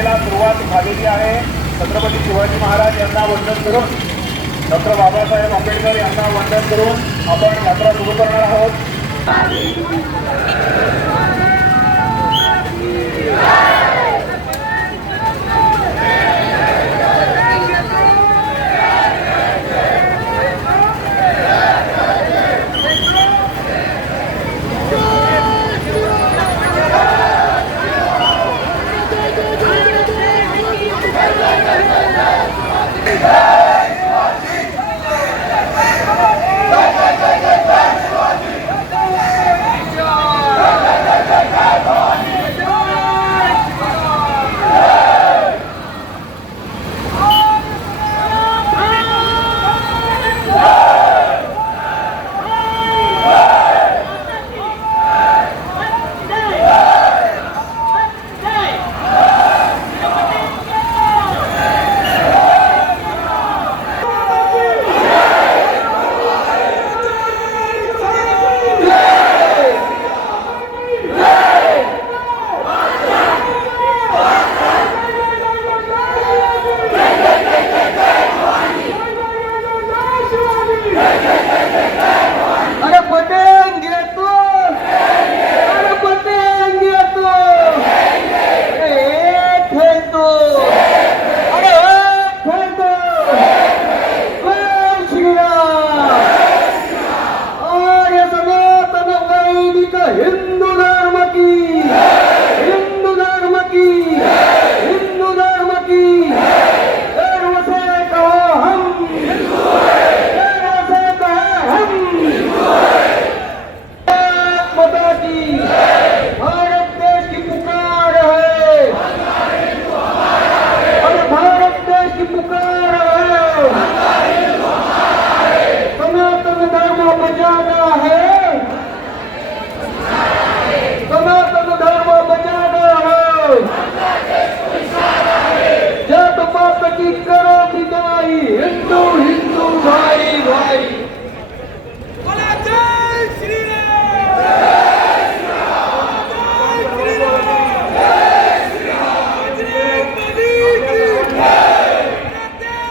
यात्रेला सुरुवात झालेली आहे। छत्रपती शिवाजी महाराज यांना वंदन करून डॉक्टर बाबासाहेब आंबेडकर यांना वंदन करून आपण यात्रा सुरू करणार आहोत।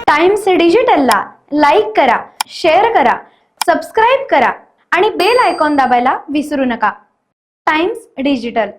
टाइम्स डिजिटलला लाईक करा, शेअर करा, सबस्क्राईब करा आणि बेल आयकॉन दाबायला विसरू नका। Times digital.